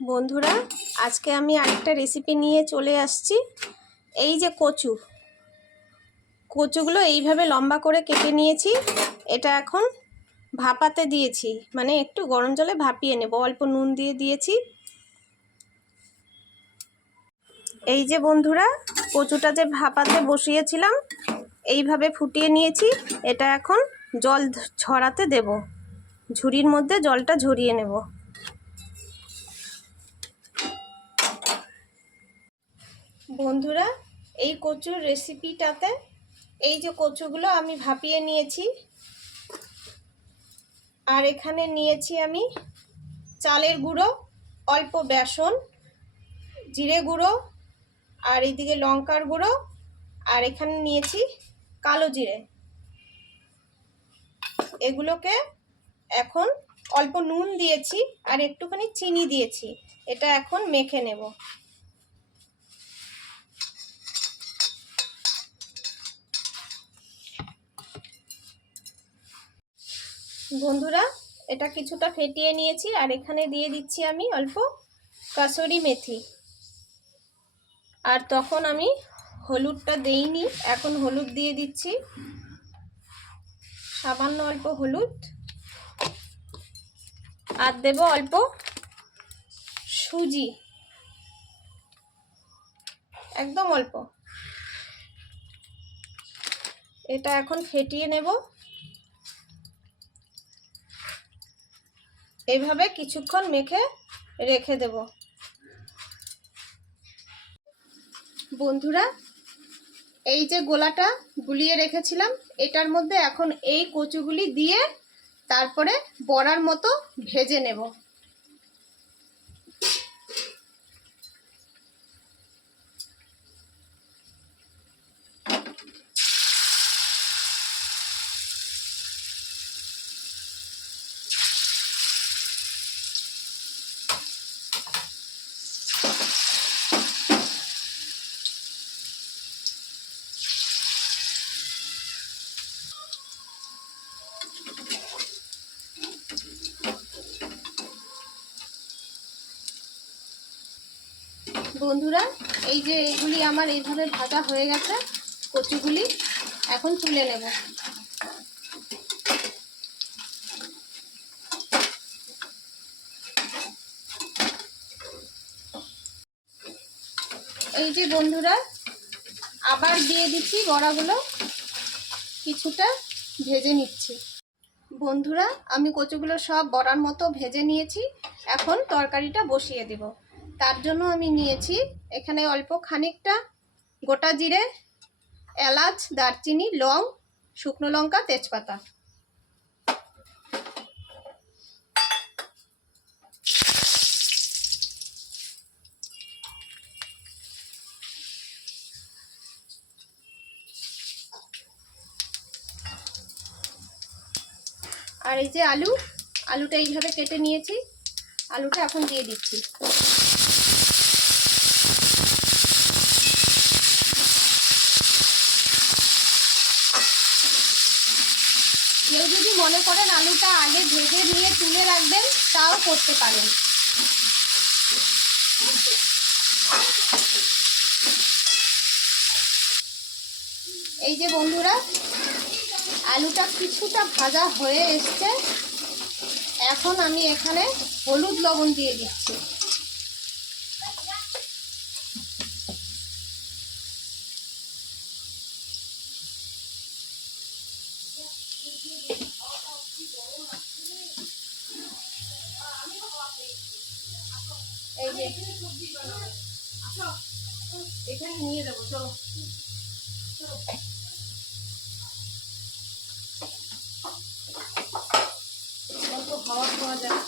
বন্ধুরা, আজকে আমি আরেকটা রেসিপি নিয়ে চলে আসছি। এই যে কচুগুলো এইভাবে লম্বা করে কেটে নিয়েছি। এটা এখন ভাপাতে দিয়েছি, মানে একটু গরম জলে ভাপিয়ে নেব। অল্প নুন দিয়ে দিয়েছি। এই যে বন্ধুরা, কচুটা যে ভাপাতে বসিয়েছিলাম এইভাবে ফুটিয়ে নিয়েছি। এটা এখন জল ঝরাতে দেব। ঝুড়ির মধ্যে জলটা ঝরিয়ে নেব। বন্ধুরা, এই কচুর রেসিপিটাতে এই যে কচুগুলো আমি ভাপিয়ে নিয়েছি, আর এখানে নিয়েছি আমি চালের গুঁড়ো, অল্প বেসন, জিরে গুঁড়ো, আর এইদিকে লঙ্কার গুঁড়ো, আর এখানে নিয়েছি কালো জিরে। এগুলোকে এখন অল্প নুন দিয়েছি আর একটুখানি চিনি দিয়েছি। এটা এখন মেখে নেব। বন্ধুরা, এটা কিছুটা ফেটিয়ে নিয়েছি আর এখানে দিয়ে দিচ্ছি আমি অল্প কাসুরি মেথি। আর তখন আমি হলুদটা দেইনি, এখন হলুদ দিয়ে দিচ্ছি, সামান্য অল্প হলুদ। আর দেব অল্প সুজি, একদম অল্প। এটা এখন ফেটিয়ে নেব। এইভাবে কিছুক্ষণ মেখে রেখে দেব। বন্ধুরা, এই যে গোলাটা গুলিয়ে রেখেছিলাম, এটার মধ্যে এখন এই কচুগুলি দিয়ে তারপরে বড়ার মতো ভেজে নেব। বন্ধুরা, এই যে এগুলি আমার এইভাবে ভাজা হয়ে গেছে কচুগুলি, এখন তুলে নেব। এই যে বন্ধুরা, আবার দিয়ে দিচ্ছি বড়াগুলো, কিছুটা ভেজে নিচ্ছি। বন্ধুরা, আমি কচুগুলো সব বড়ার মতো ভেজে নিয়েছি। এখন তরকারিটা বসিয়ে দেব। তার জন্য আমি নিয়েছি এখানে অল্প খানিকটা গোটা জিরে, এলাচ, দারচিনি, লং, শুকনো লঙ্কা, তেজপাতা। আর এই যে আলুটা এইভাবে কেটে নিয়েছি, আলুটা এখন দিয়ে দিচ্ছি। কেউ যদি মনে করেন আলুটা আগে ভেজে নিয়ে তুলে রাখবেন, তাও করতে পারেন। এই যে বন্ধুরা, আলুটা কিছুটা ভাজা হয়ে এসছে। এখন আমি এখানে হলুদ লবণ দিয়ে দিচ্ছি। এই যে এখানে নিয়ে যাবো, চলো। হাওয়া খাওয়া যায়।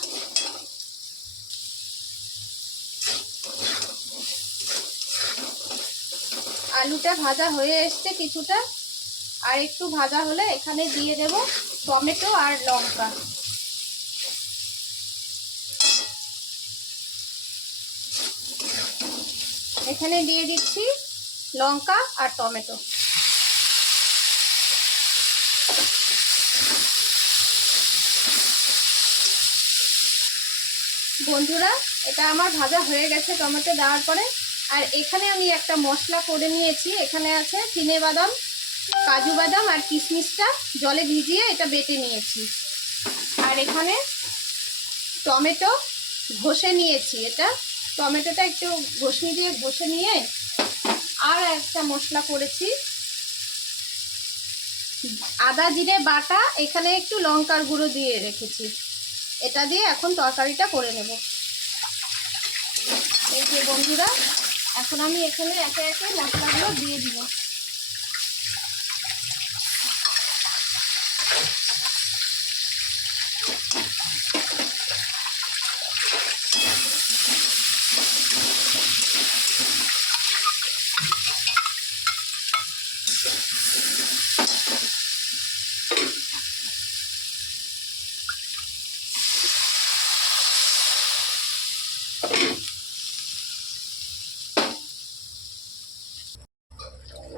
আলুটা ভাজা হয়ে এসছে কিছুটা, আর একটু ভাজা হলে এখানে দিয়ে দেব টমেটো আর লঙ্কা। এখানে দিয়ে দিচ্ছি লঙ্কা আর টমেটো। বন্ধুরা, এটা আমার ভাজা হয়ে গেছে টমেটো দেওয়ার পরে। আর এখানে আমি একটা মশলা করে নিয়েছি। এখানে আছে চিনে বাদাম, কাজু বাদাম আর কিশমিশটা জলে ভিজিয়ে এটা বেটে নিয়েছি। আর এখানে টমেটো ঘষে নিয়েছি। এটা টমেটোটা একটু ঘষনি দিয়ে ঘষে নিয়ে আর একটা মশলা করেছি, আদা জিরে বাটা, এখানে একটু লঙ্কার গুঁড়ো দিয়ে রেখেছি। এটা দিয়ে এখন তরকারিটা করে নেব। এই যে বন্ধুরা, এখন আমি এখানে একে একে মশলাগুলো দিয়ে দিব।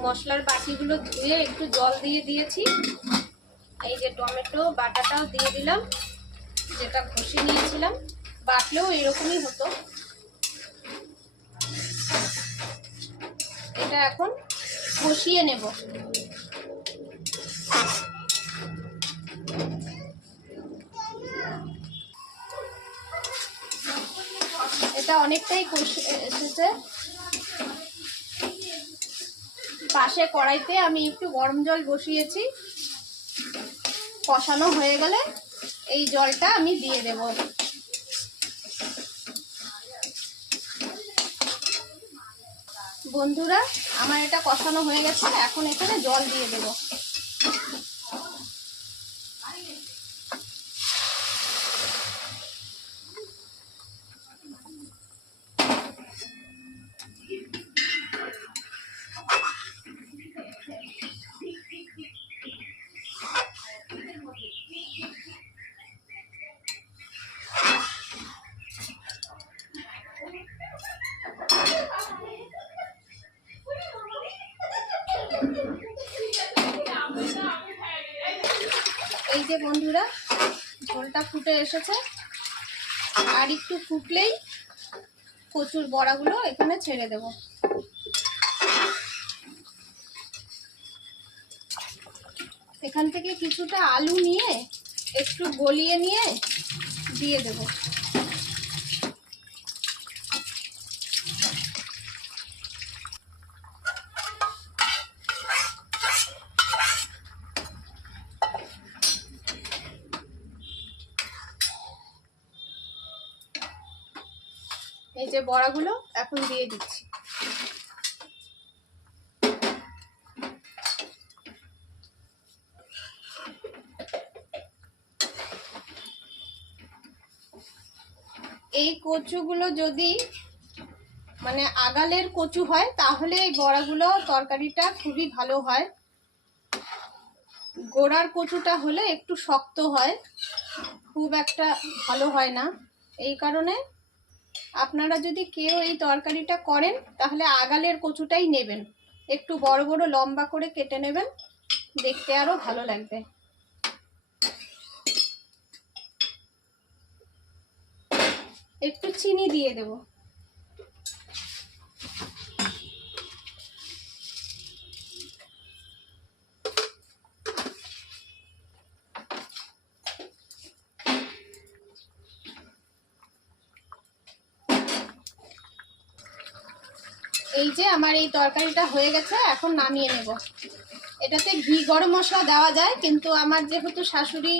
মশলার বাটিগুলো ধুয়ে একটু জল দিয়ে দিয়েছি। এই যে টমেটো বাটাটাও দিয়ে দিলাম, যেটা ঘষে নিয়েছিলাম। বাটলেও এরকমই হতো। এটা এখন কষিয়ে নেব। এটা অনেকটাই কষে এসেছে। পাশে কড়াইতে আমি একটু গরম জল বসিয়েছি। কষানো হয়ে গেলে এই জলটা আমি দিয়ে দেব। বন্ধুরা, আমার এটা কষানো হয়ে গেছে। এখন এখানে জল দিয়ে দেব। এই যে বন্ধুরা, ঝোলটা ফুটে এসেছে। আর একটু ফুটলেই কচুর বড়াগুলো এখানে ছেড়ে দেব। এখান থেকে কিছুটা আলু নিয়ে একটু গলিয়ে নিয়ে দিয়ে দেব। এই যে বড়াগুলো এখন দিয়ে দিচ্ছি। এই কচুগুলো যদি মানে আগালের কচু হয় তাহলে এই বড়াগুলো তরকারিটা খুবই ভালো হয়। গোড়ার কচুটা হলে একটু শক্ত হয়, খুব একটা ভালো হয় না। এই কারণে আপনারা যদি কেউ এই তরকারিটা করেন তাহলে আগালের কচুটাই নেবেন। একটু বড় বড় লম্বা করে কেটে নেবেন, দেখতে আরো ভালো লাগবে। একটু চিনি দিয়ে দেব। এই যে আমার এই তরকারিটা হয়ে গেছে, এখন নামিয়ে নেব। এটাতে ঘি গরম মশলা দেওয়া যায়, কিন্তু আমার যেহেতু শাশুড়ি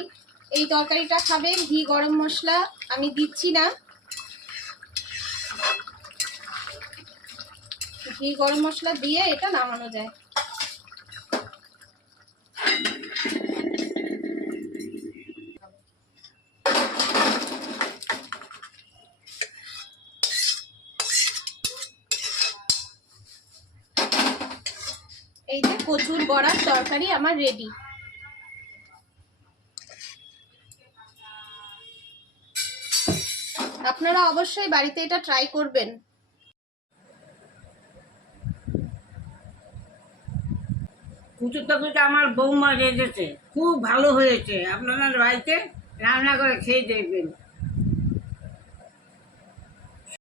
এই তরকারিটা খাবে, ঘি গরম মশলা আমি দিচ্ছি না। ঘি গরম মশলা দিয়ে এটা নামানো যায়। এই যে কচুর বড়ার তরকারি আমার রেডি। আপনারা অবশ্যই বাড়িতে এটা ট্রাই করবেন। কচুর তরকারিটা আমার বৌমা রেঁধেছে, খুব ভালো হয়েছে। আপনারা বাড়িতে রান্না করে খেয়ে দেখবেন।